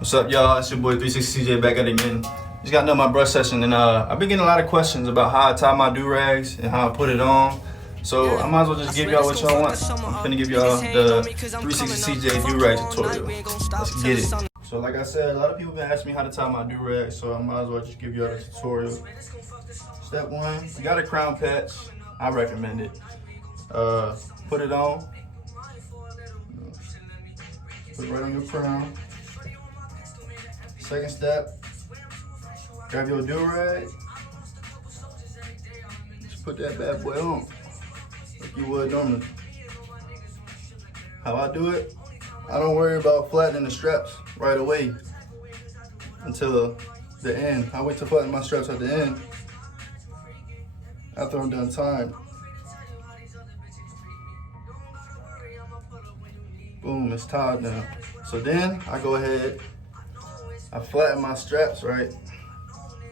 What's up, y'all? It's your boy 360CJ back at it again. Just got done my brush session, and I've been getting a lot of questions about how I tie my do-rags and how I put it on. So I might as well just give y'all what y'all want. I'm finna give y'all the 360CJ do-rag tutorial. Let's get it. So like I said, a lot of people been asking me how to tie my do-rag, so I might as well just give y'all the tutorial. Step one, you got a crown patch. I recommend it. Put it on. Put it right on your crown. Second step, grab your do-rag, just put that bad boy on, like you would normally. How I do it, I don't worry about flattening the straps right away until the end. I wait to flatten my straps at the end, after I'm done tying. Boom, it's tied now. So then I go ahead, I flatten my straps, right?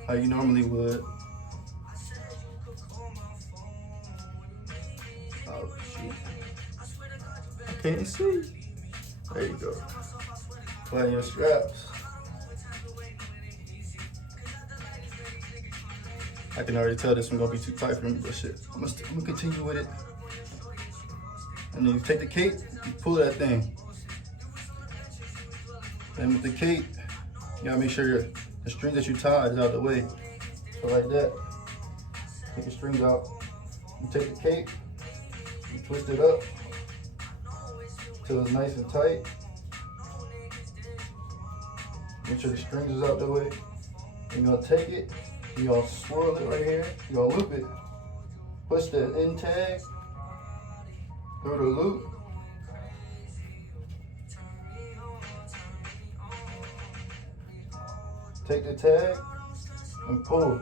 How you normally would. Oh, shoot. I can't see. There you go. Flatten your straps. I can already tell this one gonna be too tight for me, but shit. I'm gonna continue with it. And then you take the cape, you pull that thing. And with the cape, you gotta make sure the string that you tied is out the way. So like that. Take the strings out. You take the cape, you twist it up till it's nice and tight. Make sure the strings is out the way. You're gonna take it, you're gonna swirl it right here, you're gonna loop it. Push the end tag through the loop. Take the tag and pull.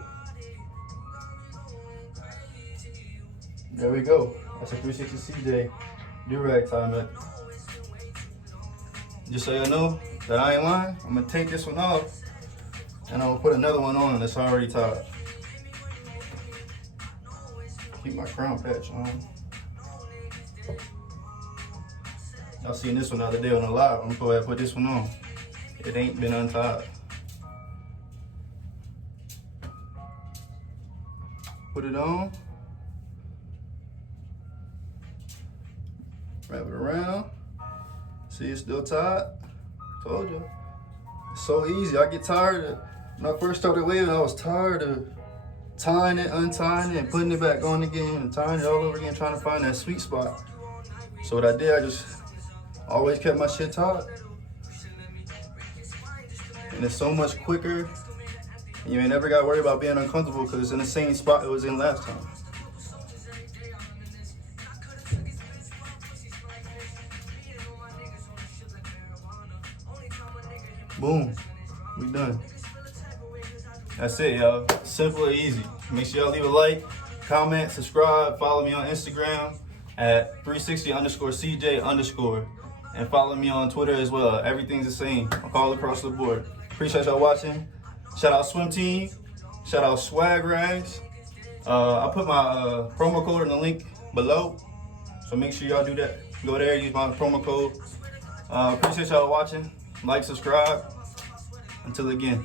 There we go. That's a 360CJ do-rag tie method. Just so you know that I ain't lying, I'm gonna take this one off and I'm gonna put another one on that's already tied. Keep my crown patch on. I seen this one the other day on the live. I'm gonna go ahead and put this one on. It ain't been untied. Put it on, wrap it around. See, it's still tied. Told you. It's so easy. I get tired of, when I first started waving, I was tired of tying it, untying it, and putting it back on again, and tying it all over again, trying to find that sweet spot. So what I did, I just always kept my shit tied. And it's so much quicker. You ain't never got to worry about being uncomfortable because it's in the same spot it was in last time. Boom, we done. That's it, y'all. Simple and easy. Make sure y'all leave a like, comment, subscribe, follow me on Instagram at 360_CJ_, and follow me on Twitter as well. Everything's the same, all across the board. Appreciate y'all watching. Shout out Swim Team, shout out Swag Rags. I put my promo code in the link below, so make sure y'all do that. Go there, use my promo code. Appreciate y'all watching. Like, subscribe. Until again.